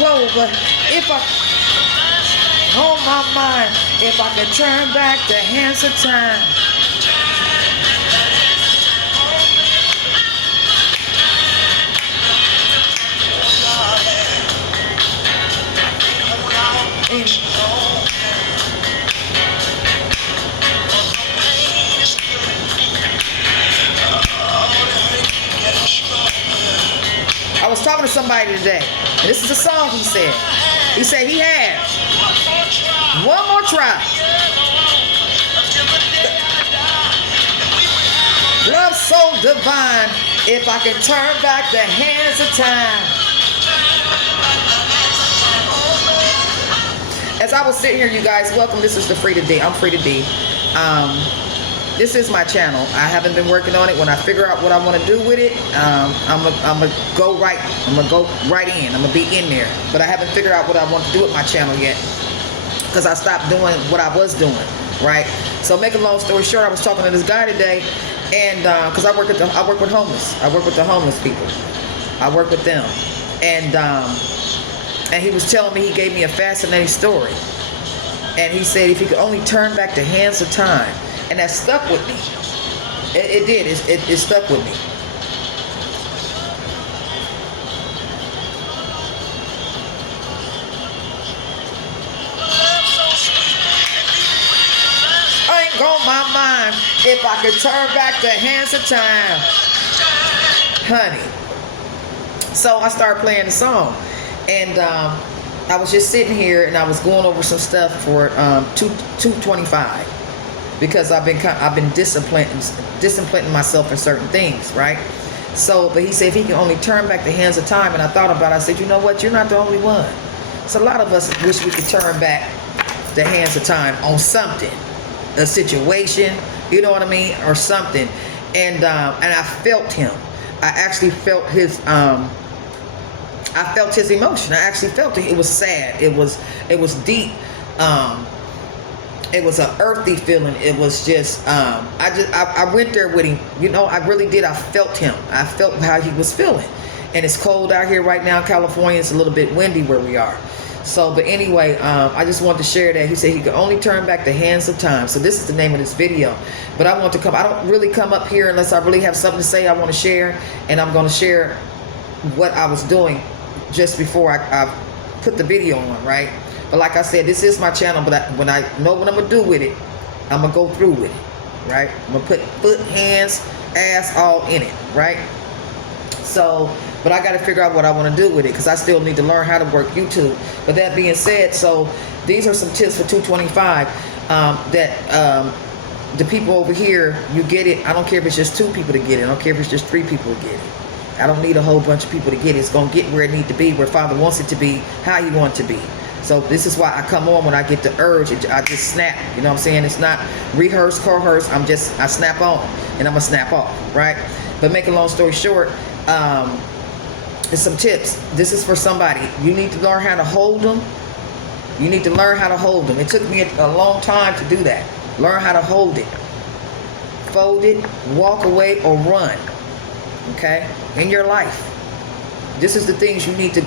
clover. If I on my mind, if I could turn back the hands of time. I was talking to somebody today, and this is a song he said. He said he has one more try. Love so divine, if I can turn back the hands of time. As I was sitting here, you guys, welcome. This is the Free to D. I'm Free to D. This is my channel. I haven't been working on it. When I figure out what I want to do with it, I'm gonna go right. I'm gonna go right in. I'm gonna be in there. But I haven't figured out what I want to do with my channel yet, because I stopped doing what I was doing. Right. So, make a long story short, I was talking to this guy today, and because I work with homeless. I work with the homeless people. I work with them, and he was telling me, he gave me a fascinating story, and he said if he could only turn back the hands of time. And that stuck with me. It did. It stuck with me. I ain't on my mind if I could turn back the hands of time, honey. So I started playing the song, and I was just sitting here, and I was going over some stuff for 225. Because I've been disciplining myself in certain things, right? So, but he said if he can only turn back the hands of time, and I thought about it, I said, you know what? You're not the only one. So a lot of us wish we could turn back the hands of time on something, a situation, you know what I mean, or something. And I felt him. I actually felt his. I felt his emotion. I actually felt it. It was sad. It was deep. It was an earthy feeling. It was just, I went there with him. You know, I really did. I felt him. I felt how he was feeling. And it's cold out here right now in California. It's a little bit windy where we are. So, but anyway, I just wanted to share that. He said he could only turn back the hands of time. So this is the name of this video. But I want to come, I don't really come up here unless I really have something to say I want to share. And I'm going to share what I was doing just before I put the video on, right? But like I said, this is my channel, but when I know what I'm going to do with it, I'm going to go through with it, right? I'm going to put foot, hands, ass, all in it, right? So, but I got to figure out what I want to do with it, because I still need to learn how to work YouTube. But that being said, so these are some tips for 225 that the people over here, you get it. I don't care if it's just 2 people to get it. I don't care if it's just 3 people to get it. I don't need a whole bunch of people to get it. It's going to get where it needs to be, where Father wants it to be, how He wants it to be. So this is why I come on when I get the urge. I just snap. You know what I'm saying? It's not rehearse, co-rehearse. I snap on and I'm going to snap off, right? But make a long story short, there's some tips. This is for somebody. You need to learn how to hold them. You need to learn how to hold them. It took me a long time to do that. Learn how to hold it. Fold it, walk away, or run. Okay? In your life. This is the things you need to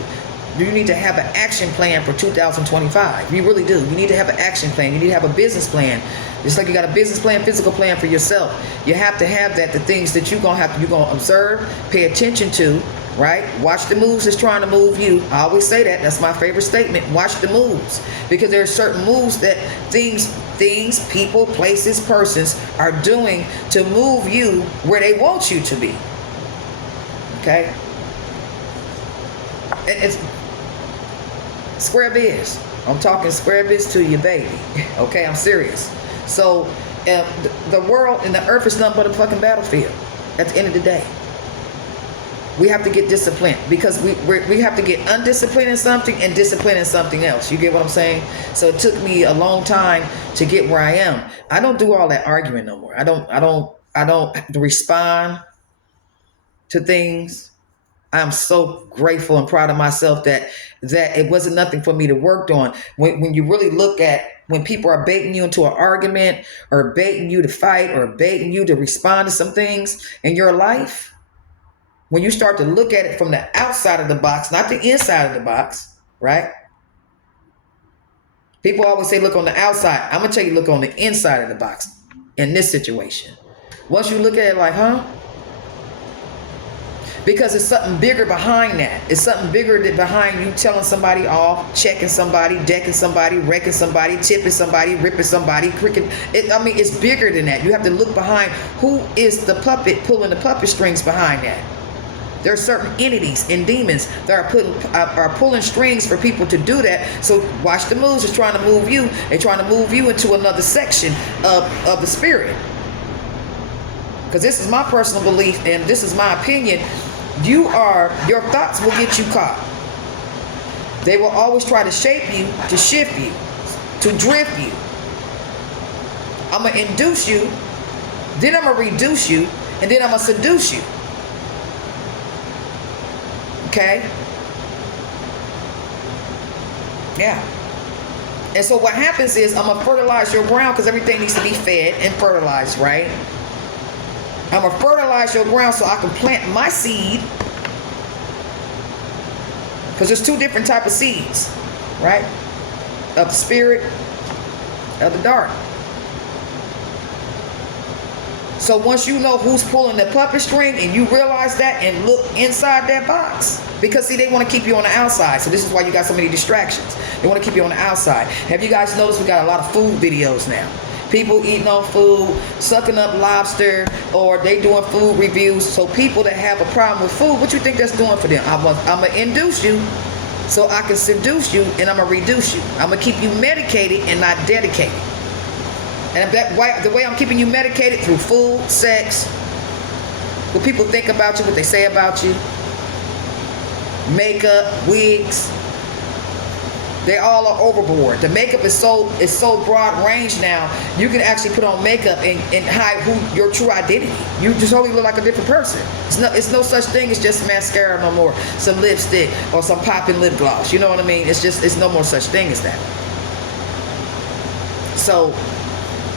have an action plan for 2025. You really do. You need to have an action plan. You need to have a business plan. Just like you got a business plan, physical plan for yourself. You have to have that. The things that you're gonna observe, pay attention to, right? Watch the moves that's trying to move you. I always say that. That's my favorite statement. Watch the moves, because there are certain moves that things, people, places, persons are doing to move you where they want you to be. Okay. It's square biz. I'm talking square biz to you, baby. Okay, I'm serious. So the world and the earth is nothing but a fucking battlefield at the end of the day. We have to get disciplined, because we have to get undisciplined in something and disciplined in something else. You get what I'm saying? So it took me a long time to get where I am. I don't do all that arguing no more. I don't respond to things. I'm so grateful and proud of myself that it wasn't nothing for me to work on. When you really look at when people are baiting you into an argument, or baiting you to fight, or baiting you to respond to some things in your life, when you start to look at it from the outside of the box, not the inside of the box, right? People always say look on the outside. I'm gonna tell you look on the inside of the box in this situation. Once you look at it like, huh? Because it's something bigger behind that. It's something bigger behind you telling somebody off, checking somebody, decking somebody, wrecking somebody, tipping somebody, ripping somebody, cricking. It's bigger than that. You have to look behind who is the puppet pulling the puppet strings behind that. There are certain entities and demons that are pulling strings for people to do that. So watch the moves. It's trying to move you. They're trying to move you into another section of the spirit. Because this is my personal belief and this is my opinion. Your thoughts will get you caught. They will always try to shape you, to shift you, to drift you. I'm going to induce you, then I'm going to reduce you, and then I'm going to seduce you. Okay? Yeah. And so what happens is I'm going to fertilize your ground because everything needs to be fed and fertilized, right? I'm going to fertilize your ground so I can plant my seed. Because there's two different type of seeds, right? Of the spirit, of the dark. So once you know who's pulling the puppet string and you realize that and look inside that box. Because see, they want to keep you on the outside. So this is why you got so many distractions. They want to keep you on the outside. Have you guys noticed we got a lot of food videos now? People eating on food, sucking up lobster, or they doing food reviews. So people that have a problem with food, what you think that's doing for them? I'm going to induce you so I can seduce you and I'm going to reduce you. I'm going to keep you medicated and not dedicated. And the way I'm keeping you medicated through food, sex, what people think about you, what they say about you, makeup, wigs, they all are overboard. The makeup is so broad range now. You can actually put on makeup and hide your true identity. You just only look like a different person. It's no such thing as just mascara no more. Some lipstick or some popping lip gloss. You know what I mean? It's no more such thing as that. So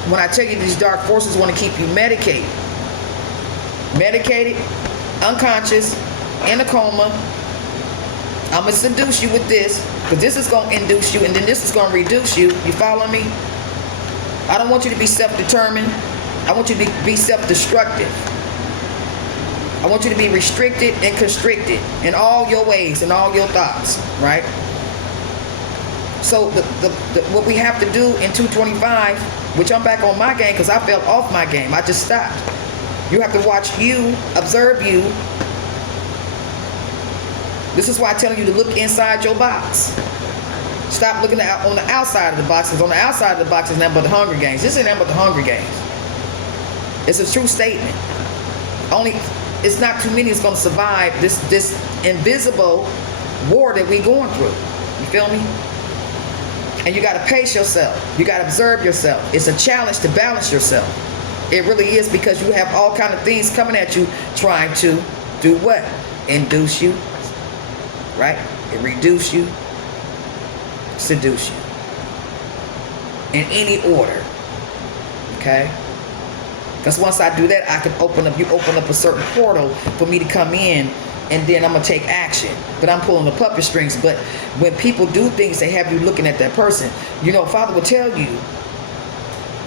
when I tell you these dark forces want to keep you medicated, unconscious, in a coma, I'm going to seduce you with this, because this is going to induce you, and then this is going to reduce you. You follow me? I don't want you to be self-determined. I want you to be self-destructive. I want you to be restricted and constricted in all your ways and all your thoughts, right? So what we have to do in 225, which I'm back on my game because I fell off my game. I just stopped. You have to watch you, observe you. This is why I'm telling you to look inside your box. Stop looking on the outside of the box, because on the outside of the box is nothing but the Hunger Games. This ain't nothing but the Hunger Games. It's a true statement. It's not too many that's going to survive this invisible war that we going through. You feel me? And you got to pace yourself. You got to observe yourself. It's a challenge to balance yourself. It really is, because you have all kind of things coming at you trying to do what? Induce you. Right? It reduce you, seduce you. In any order. Okay? Because once I do that, I can open up a certain portal for me to come in, and then I'm going to take action. But I'm pulling the puppet strings. But when people do things, they have you looking at that person. You know, Father will tell you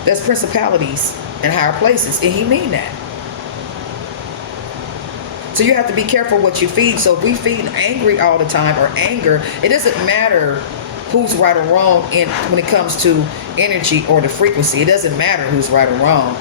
there's principalities in higher places, and he mean that. So you have to be careful what you feed. So if we feed angry all the time, or anger, it doesn't matter who's right or wrong when it comes to energy or the frequency. It doesn't matter who's right or wrong.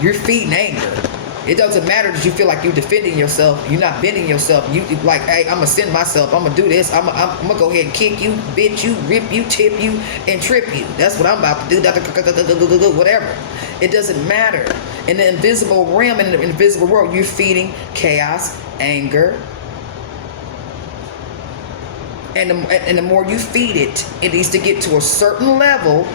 You're feeding anger. It doesn't matter that you feel like you're defending yourself. You're not bending yourself. You like, hey, I'm going to send myself. I'm going to do this. I'm going to go ahead and kick you, bit you, rip you, tip you, and trip you. That's what I'm about to do. Whatever. It doesn't matter. In the invisible realm, in the invisible world, you're feeding chaos, anger. And the more you feed it, it needs to get to a certain level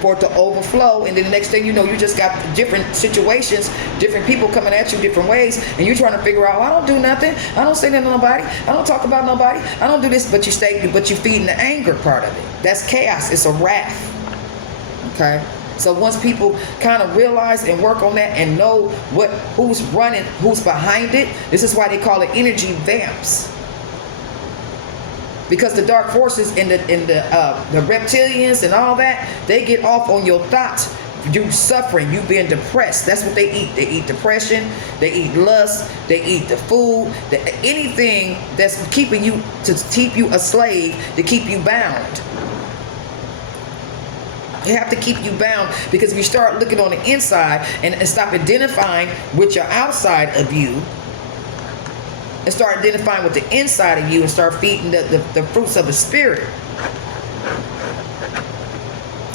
for it to overflow, and then the next thing you know, you just got different situations, different people coming at you different ways, and you're trying to figure out, I don't do nothing, I don't say nothing to nobody, I don't talk about nobody, I don't do this, but you're feeding the anger part of it. That's chaos. It's a wrath. Okay? So once people kind of realize and work on that and know who's running, who's behind it, this is why they call it energy vamps. Because the dark forces and the reptilians and all that, they get off on your thoughts. You suffering, you being depressed. That's what they eat. They eat depression, they eat lust, they eat the food, anything that's keeping you, to keep you a slave, to keep you bound. You have to keep you bound, because if you start looking on the inside and stop identifying with your outside of you, and start identifying with the inside of you, and start feeding the fruits of the spirit.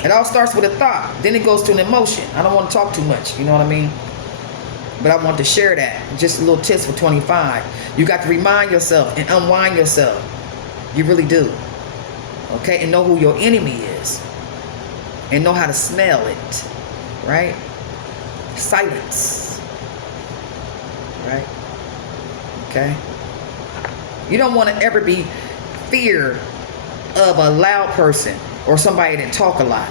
It all starts with a thought, then it goes to an emotion. I don't want to talk too much, you know what I mean? But I want to share that. Just a little tips for 25. You got to remind yourself and unwind yourself. You really do. Okay? And know who your enemy is. And know how to smell it. Right? Silence. Right? Okay? You don't want to ever be fear of a loud person or somebody that talk a lot.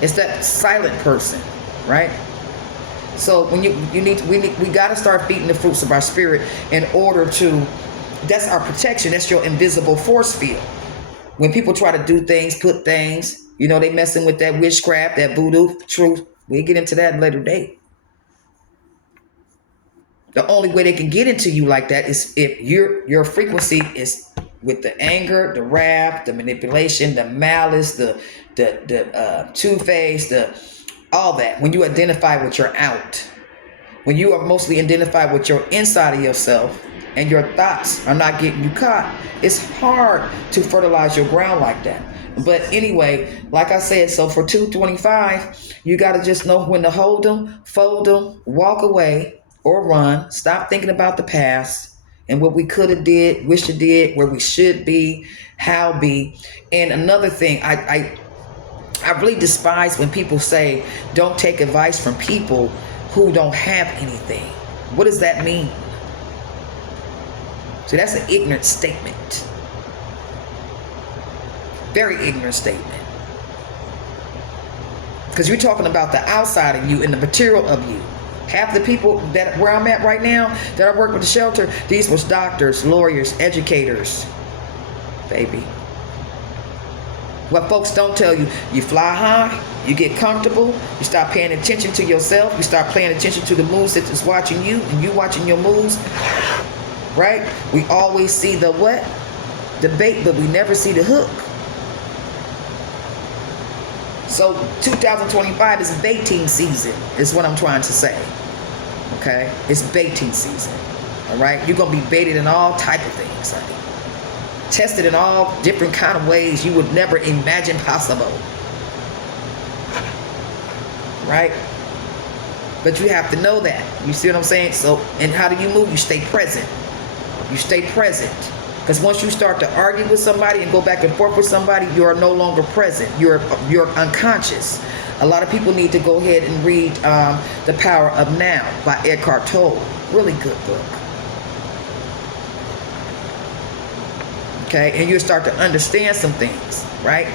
It's that silent person, right? So when we got to start feeding the fruits of our spirit in order to, that's our protection. That's your invisible force field. When people try to do things, put things, you know, they messing with that witchcraft, that voodoo, truth. We'll get into that later date. The only way they can get into you like that is if your frequency is with the anger, the wrath, the manipulation, the malice, the two-faced, all that. When you identify with your out, when you are mostly identified with your inside of yourself, and your thoughts are not getting you caught, it's hard to fertilize your ground like that. But anyway, like I said, so for 225, you got to just know when to hold them, fold them, walk away, or run. Stop thinking about the past and what we could have did, wish to did, where we should be, how be. And another thing, I really despise when people say don't take advice from people who don't have anything. What does that mean? So that's an ignorant statement. Very ignorant statement. Because you're talking about the outside of you and the material of you. Half the people that where I'm at right now that I work with the shelter, these was doctors, lawyers, educators, baby. What folks don't tell you, you fly high, you get comfortable, you stop paying attention to yourself, you start paying attention to the moves that is watching you, and you watching your moves, right? We always see the what? The bait, but we never see the hook. So 2025 is baiting season, is what I'm trying to say. Okay? It's baiting season. All right? You're going to be baited in all type of things, honey. Tested in all different kind of ways you would never imagine possible. Right? But you have to know that. You see what I'm saying? So, and how do you move? You stay present. You stay present. Because once you start to argue with somebody and go back and forth with somebody, you are no longer present. You're unconscious. A lot of people need to go ahead and read The Power of Now by Eckhart Tolle. Really good book. Okay, and you start to understand some things, right?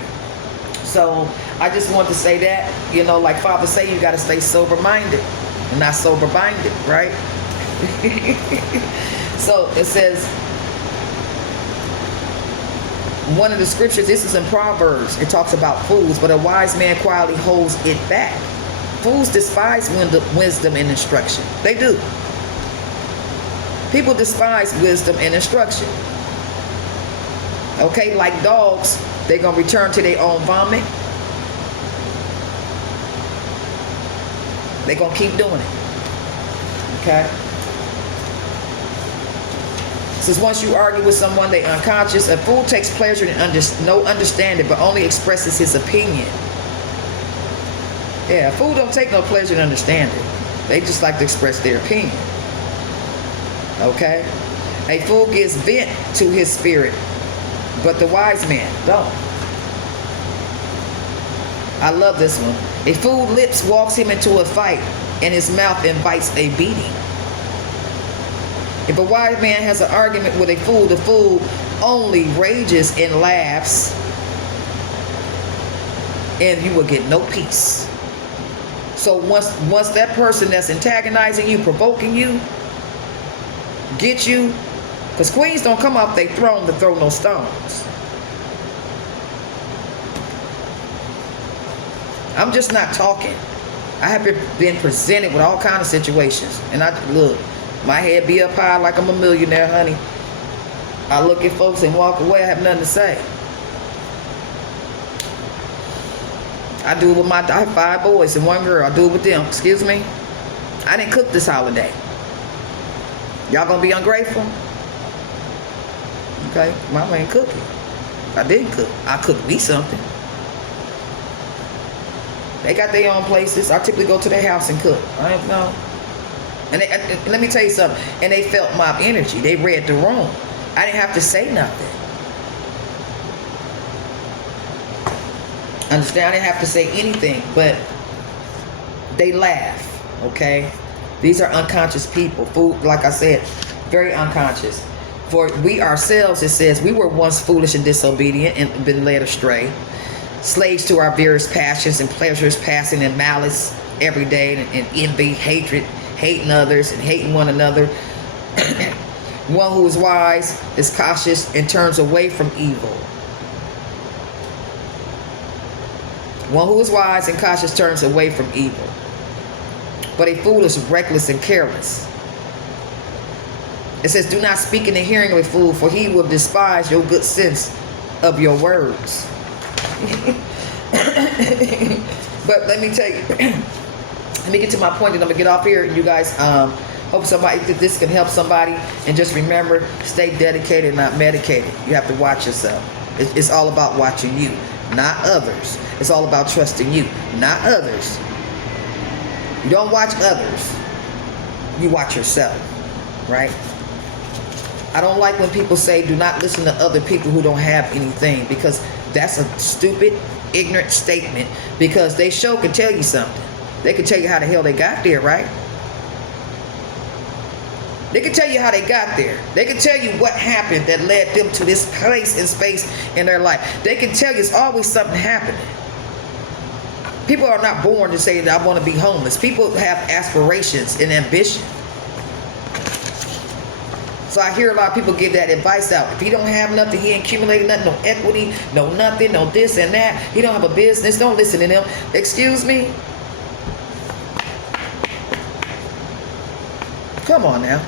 So I just want to say that, you know, like Father say, you got to stay sober-minded and not sober-minded, right? So it says, one of the scriptures, this is in Proverbs, it talks about fools, but a wise man quietly holds it back. Fools despise wisdom and instruction. They do. People despise wisdom and instruction. Okay, like dogs, they're going to return to their own vomit. They're going to keep doing it. Okay? Since once you argue with someone, they're unconscious. A fool takes pleasure in no understanding, but only expresses his opinion. Yeah, a fool don't take no pleasure in understanding. They just like to express their opinion. Okay? A fool gives vent to his spirit, but the wise man don't. I love this one. A fool's lips walks him into a fight, and his mouth invites a beating. If a wise man has an argument with a fool, the fool only rages and laughs, and you will get no peace. So once that person that's antagonizing you, provoking you, get you, because queens don't come off their throne to throw no stones. I'm just not talking. I have been presented with all kinds of situations. And look, my head be up high like I'm a millionaire, honey. I look at folks and walk away. I have nothing to say. I do it with I have 5 boys and 1 girl. I do it with them. Excuse me? I didn't cook this holiday. Y'all gonna be ungrateful? Okay, mama ain't cooking. I didn't cook. I cooked me something. They got their own places. I typically go to their house and cook. I don't know. And let me tell you something. And they felt my energy. They read the room. I didn't have to say nothing. Understand? I didn't have to say anything, but they laugh. Okay? These are unconscious people. Food, like I said, very unconscious. For we ourselves, it says, we were once foolish and disobedient and been led astray. Slaves to our various passions and pleasures, passing in malice every day and envy, hatred, hating others and hating one another. One who is wise is cautious and turns away from evil. One who is wise and cautious turns away from evil. But a fool is reckless and careless. It says, do not speak in the hearing of a fool, for he will despise your good sense of your words. But let me tell you, let me get to my point and I'm gonna get off here. You guys, hope this can help somebody. And just remember, stay dedicated, not medicated. You have to watch yourself. It's all about watching you, not others. It's all about trusting you, not others. You don't watch others. You watch yourself, right? I don't like when people say do not listen to other people who don't have anything, because that's a stupid, ignorant statement, because they sure can tell you something. They can tell you how the hell they got there, right? They can tell you how they got there. They can tell you what happened that led them to this place and space in their life. They can tell you it's always something happening. People are not born to say that I want to be homeless. People have aspirations and ambition. So I hear a lot of people give that advice out. If he don't have nothing, he ain't accumulating nothing, no equity, no nothing, no this and that. He don't have a business. Don't listen to them. Excuse me? Come on now.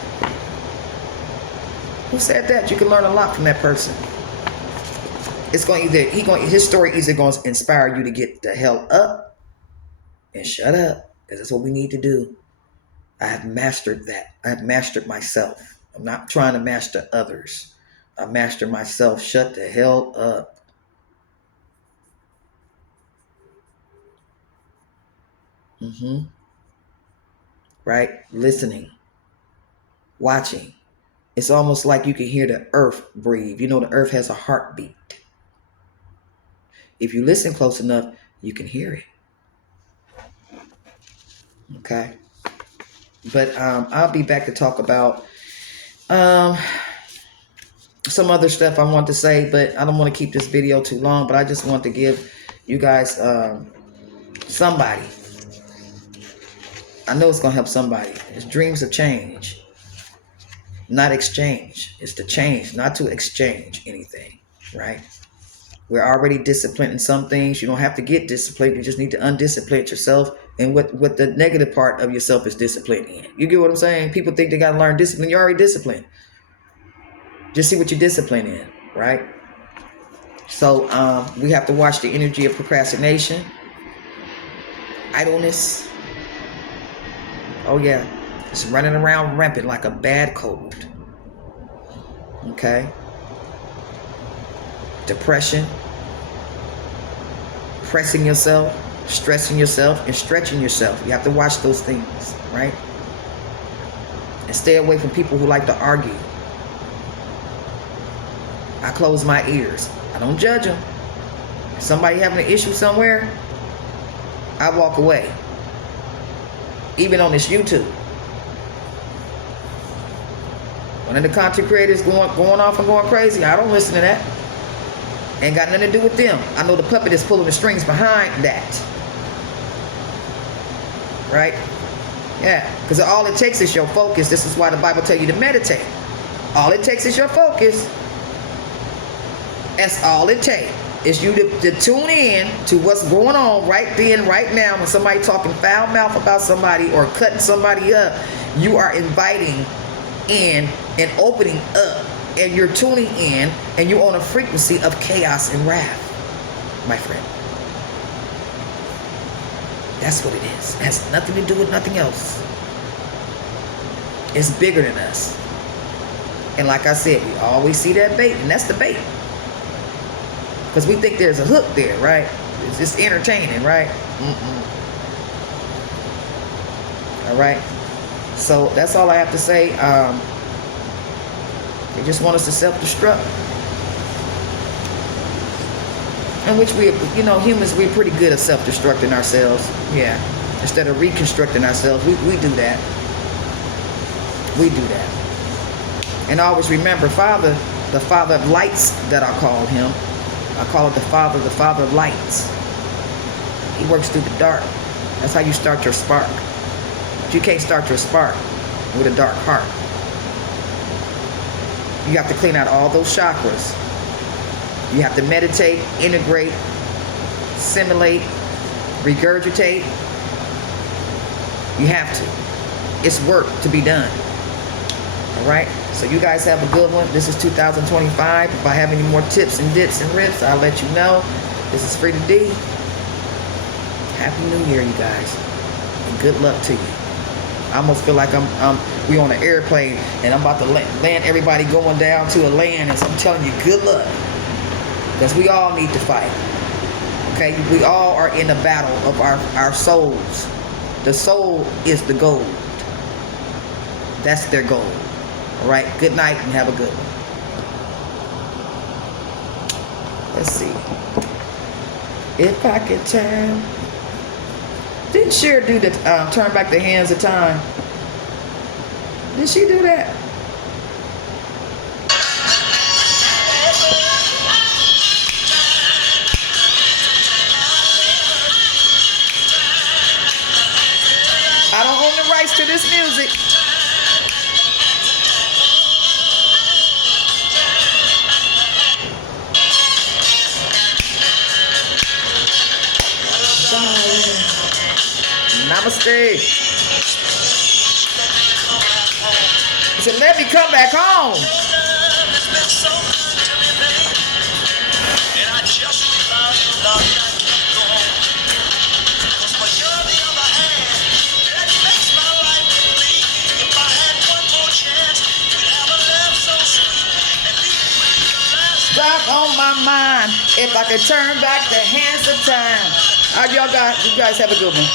Who said that? You can learn a lot from that person. It's going his story either going to inspire you to get the hell up and shut up, because that's what we need to do. I have mastered that. I have mastered myself. I'm not trying to master others. I master myself. Shut the hell up. Right? Listening. Watching. It's almost like you can hear the earth breathe. You know, the earth has a heartbeat. If you listen close enough, you can hear it. Okay? But I'll be back to talk about some other stuff I want to say, but I don't want to keep this video too long, but I just want to give you guys somebody. I know it's going to help somebody. It's dreams of change, not exchange. It's to change, not to exchange anything, right? We're already disciplined in some things. You don't have to get disciplined. You just need to undiscipline yourself. And what the negative part of yourself is disciplined in. You get what I'm saying? People think they got to learn discipline. You're already disciplined. Just see what you're disciplined in, right? So we have to watch the energy of procrastination, idleness. Oh yeah, it's running around rampant like a bad cold. Okay. Depression, pressing yourself, stressing yourself, and stretching yourself. You have to watch those things, right? And stay away from people who like to argue. I close my ears. I don't judge them. If somebody having an issue somewhere, I walk away. Even on this YouTube. One of the content creators going off and going crazy, I don't listen to that. Ain't got nothing to do with them. I know the puppet is pulling the strings behind that. Right? Yeah. Because all it takes is your focus. This is why the Bible tells you to meditate. All it takes is your focus. That's all it takes. It's you to tune in to what's going on right then, right now. When somebody talking foul mouth about somebody or cutting somebody up, you are inviting in and opening up, and you're tuning in, and you're on a frequency of chaos and wrath, my friend. That's what it is. It has nothing to do with nothing else. It's bigger than us. And like I said, we always see that bait, and that's the bait. Because we think there's a hook there, right? It's just entertaining, right? All right. So that's all I have to say. They just want us to self-destruct. In which we, humans, we're pretty good at self-destructing ourselves. Yeah. Instead of reconstructing ourselves, we do that. We do that. And always remember, the Father of lights that I call him. I call it the Father of lights. He works through the dark. That's how you start your spark. But you can't start your spark with a dark heart. You have to clean out all those chakras. You have to meditate, integrate, assimilate, regurgitate. You have to. It's work to be done. All right? So you guys have a good one. This is 2025. If I have any more tips and dips and rips, I'll let you know. This is Frida D. Happy New Year, you guys. And good luck to you. I almost feel like we on an airplane and I'm about to land everybody going down to a land, and so I'm telling you, good luck. Because we all need to fight. Okay? We all are in a battle of our souls. The soul is the gold. That's their goal. All right? Good night and have a good one. Let's see. If I could turn. Didn't Cher do the turn back the hands of time? Did she do that? I don't own the rights to this music. Namaste. He said, let me come back home. Stuck on my mind. If I could turn back the hands of time. All right, you guys have a good one.